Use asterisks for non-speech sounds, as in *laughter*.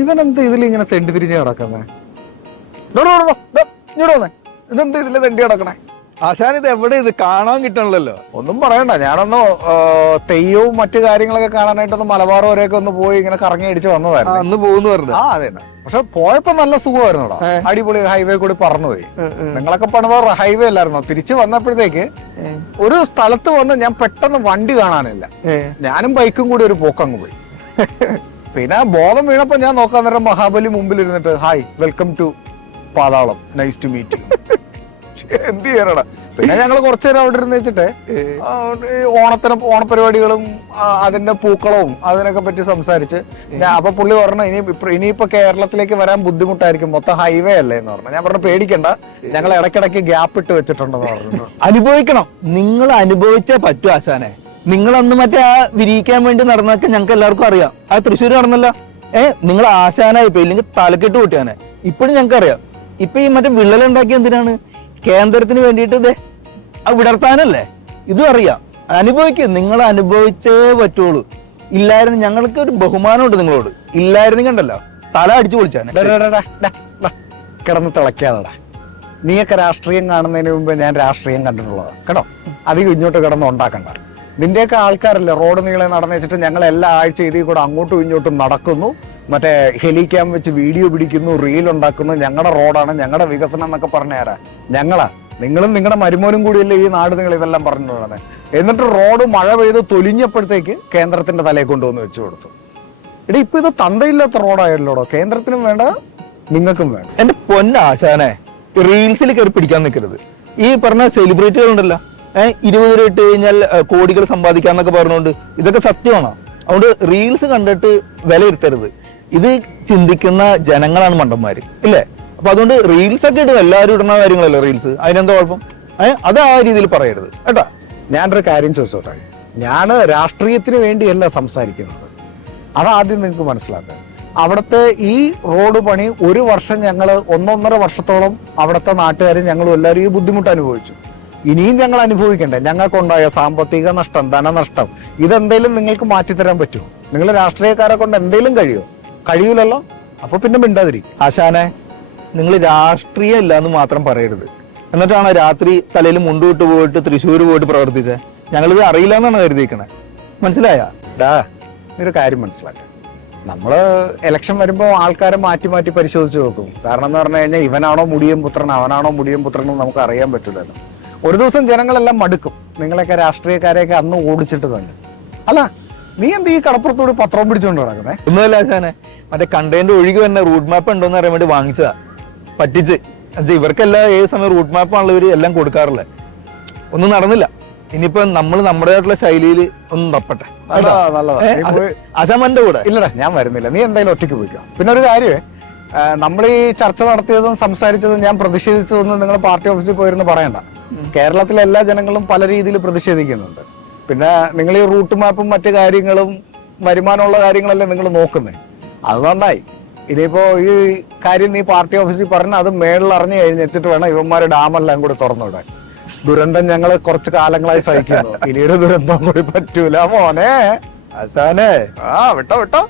ഇവൻ ഇതിൽ ഇതിലിങ്ങനെ തെണ്ടി തിരിഞ്ഞ് കിടക്കുന്നേ ഇതെന്താ ഇതിൽ തെണ്ടി കിടക്കണേ? ആശാൻ ഇത് എവിടെ? ഇത് കാണാൻ കിട്ടണല്ലോ ഒന്നും പറയണ്ട. ഞാനൊന്ന് തെയ്യവും മറ്റു കാര്യങ്ങളൊക്കെ കാണാനായിട്ടൊന്ന് മലബാർ വരെയൊക്കെ ഒന്ന് പോയി ഇങ്ങനെ കറങ്ങി അടിച്ച് വന്നതായിരുന്നു. അന്ന് പോകുന്നു പറഞ്ഞു ആ അതെ. പക്ഷെ പോയപ്പോ നല്ല സുഖമായിരുന്നു അടിപൊളി ഹൈവേ കൂടി പറന്നു പോയി നിങ്ങളൊക്കെ പണിത ഹൈവേ അല്ലായിരുന്നോ? തിരിച്ചു വന്നപ്പോഴത്തേക്ക് ഒരു സ്ഥലത്ത് വന്ന് ഞാൻ പെട്ടെന്ന് വണ്ടി കാണാനില്ല. ഞാനും ബൈക്കും കൂടി ഒരു പോക്കങ്ങ് പോയി. *laughs* പിന്നെ ബോധം വീണപ്പോ ഞാൻ നോക്കാൻ നേരം മഹാബലി മുമ്പിൽ ഇരുന്നിട്ട് hi welcome to Pathalam nice to meet എന്ത് ചെയ്യാനടാ? പിന്നെ ഞങ്ങൾ കുറച്ചു നേരം അവിടെ ഇരുന്ന് വെച്ചിട്ട് ഓണത്തിന് ഓണപരിപാടികളും അതിന്റെ പൂക്കളവും അതിനൊക്കെ പറ്റി സംസാരിച്ച് ഞാൻ അപ്പൊ പുള്ളി പറഞ്ഞു ഇനി ഇനിയിപ്പോ കേരളത്തിലേക്ക് വരാൻ ബുദ്ധിമുട്ടായിരിക്കും. മൊത്തം ഹൈവേ അല്ലേ? എന്ന് പറഞ്ഞു. ഞാൻ പറഞ്ഞു പേടിക്കണ്ട. ഞങ്ങൾ ഇടയ്ക്കിടയ്ക്ക് ഗ്യാപ്പ് ഇട്ട് വെച്ചിട്ടുണ്ടെന്ന് പറഞ്ഞു. *laughs* അനുഭവിക്കണം. നിങ്ങൾ അനുഭവിച്ചേ പറ്റൂ ആശാനെ. നിങ്ങൾ അന്ന് മറ്റേ ആ വിരിയിക്കാൻ വേണ്ടി നടന്നൊക്കെ ഞങ്ങൾക്ക് എല്ലാവർക്കും അറിയാം. ആ തൃശ്ശൂർ നടന്നല്ല. ഏ നിങ്ങൾ ആശാനായി പോയി. ഇല്ലെങ്കിൽ തലക്കെട്ട് കൂട്ടിയാനെ ഇപ്പോഴും ഞങ്ങൾക്ക് അറിയാം. ഇപ്പൊ ഈ മറ്റേ വിള്ളലുണ്ടാക്കിയ എന്തിനാണ്? കേന്ദ്രത്തിന് വേണ്ടിയിട്ട് ഇതേ വിടർത്താനല്ലേ? ഇതും അറിയാം. അനുഭവിക്കുക നിങ്ങൾ അനുഭവിച്ചേ പറ്റുള്ളൂ. ഇല്ലായിരുന്നു ഞങ്ങൾക്ക് ഒരു ബഹുമാനമുണ്ട് നിങ്ങളോട്. ഇല്ലായിരുന്നു കണ്ടല്ലോ. തല അടിച്ചു ഡാ. കിടന്ന് തിളക്കാതടാ നീയൊക്കെ രാഷ്ട്രീയം കാണുന്നതിന് മുമ്പ് ഞാൻ രാഷ്ട്രീയം കണ്ടിട്ടുള്ളതാണ് കേട്ടോ? അധികം ഇങ്ങോട്ട് കിടന്ന് ഉണ്ടാക്കണ്ട. നിന്റെയൊക്കെ ആൾക്കാരല്ലേ റോഡ് നീളെ നടന്നു വെച്ചിട്ട് ഞങ്ങൾ എല്ലാ ആഴ്ച ഇതിൽ കൂടെ അങ്ങോട്ടും ഇങ്ങോട്ടും നടക്കുന്നു. മറ്റേ ഹെലിക്യാം വെച്ച് വീഡിയോ പിടിക്കുന്നു റീൽ ഉണ്ടാക്കുന്നു. ഞങ്ങളുടെ റോഡാണ് ഞങ്ങളുടെ വികസനം എന്നൊക്കെ പറഞ്ഞു ഞങ്ങളാ. നിങ്ങളും നിങ്ങളുടെ മരുമോനും കൂടിയല്ലേ ഈ നാട് നിങ്ങൾ ഇതെല്ലാം പറഞ്ഞു എന്നിട്ട് റോഡ് മഴ പെയ്ത് തൊലിഞ്ഞപ്പോഴത്തേക്ക് കേന്ദ്രത്തിന്റെ തലയിൽ കൊണ്ടുവന്ന് വെച്ചു കൊടുത്തു. എടി ഇപ്പൊ ഇത് തന്തയില്ലാത്ത റോഡായല്ലോടോ? കേന്ദ്രത്തിനും വേണ്ട നിങ്ങൾക്കും വേണ്ട. എന്റെ പൊന്നാശാനെ റീൽസിൽ കയറി പിടിക്കാൻ നിൽക്കരുത് ഈ പറഞ്ഞ ഏഹ് ഇരുപത് രൂപ ഇട്ട് കഴിഞ്ഞാൽ കോടികൾ സമ്പാദിക്കാന്നൊക്കെ പറഞ്ഞുകൊണ്ട് ഇതൊക്കെ സത്യമാണോ? അതുകൊണ്ട് റീൽസ് കണ്ടിട്ട് വിലയിരുത്തരുത് ഇത് ചിന്തിക്കുന്ന ജനങ്ങളാണ് മണ്ടന്മാര് ഇല്ലേ? അപ്പൊ അതുകൊണ്ട് റീൽസ് ഒക്കെ ഇടും എല്ലാവരും ഇടുന്ന കാര്യങ്ങളല്ലേ റീൽസ് അതിനെന്താ കുഴപ്പം? അത് ആ രീതിയിൽ പറയരുത് കേട്ടാ? ഞാനൊരു കാര്യം ചോദിച്ചോട്ടെ? ഞാൻ രാഷ്ട്രീയത്തിന് വേണ്ടിയല്ല സംസാരിക്കുന്നത്. അതാദ്യം നിങ്ങൾക്ക് മനസ്സിലാക്കുക അവിടുത്തെ ഈ റോഡ് പണി ഒരു വർഷം ഞങ്ങൾ ഒന്നൊന്നര വർഷത്തോളം അവിടുത്തെ നാട്ടുകാരും ഞങ്ങളും എല്ലാവരും ഈ ബുദ്ധിമുട്ട് അനുഭവിച്ചു. ഇനിയും ഞങ്ങൾ അനുഭവിക്കണ്ടേ? ഞങ്ങൾക്കുണ്ടായ സാമ്പത്തിക നഷ്ടം ധനനഷ്ടം ഇതെന്തേലും നിങ്ങൾക്ക് മാറ്റിത്തരാൻ പറ്റുമോ നിങ്ങൾ രാഷ്ട്രീയക്കാരെ കൊണ്ട് എന്തേലും കഴിയുമോ കഴിയൂലല്ലോ? അപ്പൊ പിന്നെ മിണ്ടാതിരിക്കും ആശാനെ നിങ്ങൾ രാഷ്ട്രീയം ഇല്ല എന്ന് മാത്രം പറയരുത്. എന്നിട്ടാണ് രാത്രി തലയിൽ മുണ്ടുവിട്ട് പോയിട്ട് തൃശ്ശൂർ പോയിട്ട് പ്രവർത്തിച്ചത് ഞങ്ങളിത് അറിയില്ല എന്നാണ് കരുതിയിരിക്കണേ മനസ്സിലായ? ഡാ ഒരു കാര്യം മനസ്സിലാക്കാം. നമ്മൾ ഇലക്ഷൻ വരുമ്പോൾ ആൾക്കാരെ മാറ്റി മാറ്റി പരിശോധിച്ച് നോക്കും. കാരണം എന്ന് പറഞ്ഞു കഴിഞ്ഞാൽ ഇവനാണോ മുടിയും പുത്രൻ അവനാണോ മുടിയും പുത്രൻ എന്ന് നമുക്ക് അറിയാൻ പറ്റില്ലല്ലോ. ഒരു ദിവസം ജനങ്ങളെല്ലാം മടുക്കും. നിങ്ങളെയൊക്കെ രാഷ്ട്രീയക്കാരെയൊക്കെ അന്ന് ഓടിച്ചിട്ട് തന്നെ. അല്ല നീ എന്ത് ഈ കടപ്പുറത്തോട് പത്രം പിടിച്ചോണ്ട് നടക്കുന്നേ? ഒന്നുമല്ല ആശാനെ മറ്റേ കണ്ടെയ്നർ ഒഴുകി തന്നെ റൂട്ട് മാപ്പ് ഉണ്ടോന്ന് അറിയാൻ വേണ്ടി വാങ്ങിച്ചതാ. പറ്റിച്ച്. ഇവർക്കെല്ലാം ഏത് സമയം റൂട്ട് മാപ്പാണല്ലോ ഇവർ എല്ലാം കൊടുക്കാറില്ലേ ഒന്നും നടന്നില്ല. ഇനിയിപ്പോ നമ്മൾ നമ്മുടേതായിട്ടുള്ള ശൈലിയിൽ ഒന്നും തപ്പട്ടെ. അശമന്റെ കൂടെ? ഇല്ലടാ ഞാൻ വരുന്നില്ല. നീ എന്തായാലും ഒറ്റയ്ക്ക് പോയിക്കോ. പിന്നെ ഒരു കാര്യമേ നമ്മൾ ഈ ചർച്ച നടത്തിയതും സംസാരിച്ചതും ഞാൻ പ്രതിഷേധിച്ചതൊന്നും നിങ്ങൾ പാർട്ടി ഓഫീസിൽ പോയിരുന്നു പറയണ്ട. കേരളത്തിലെ എല്ലാ ജനങ്ങളും പല രീതിയിൽ പ്രതിഷേധിക്കുന്നുണ്ട്. പിന്നെ നിങ്ങൾ ഈ റൂട്ട് മാപ്പും മറ്റു കാര്യങ്ങളും വരുമാനമുള്ള കാര്യങ്ങളല്ലേ നിങ്ങൾ നോക്കുന്നത് അത് നന്നായി. ഇനിയിപ്പോ ഈ കാര്യം നീ പാർട്ടി ഓഫീസിൽ പറഞ്ഞ അത് മേളിൽ അറിഞ്ഞു കഴിഞ്ഞിട്ട് വേണം ഇവന്മാർ ഡാമെല്ലാം കൂടി തുറന്നുവിടാൻ. ദുരന്തം ഞങ്ങൾ കുറച്ച് കാലങ്ങളായി സഹിക്കുന്നു. ഇനിയൊരു ദുരന്തം കൂടി പറ്റൂല മോനെ. ആശാനെ. ആ വിട്ടോ വിട്ടോ.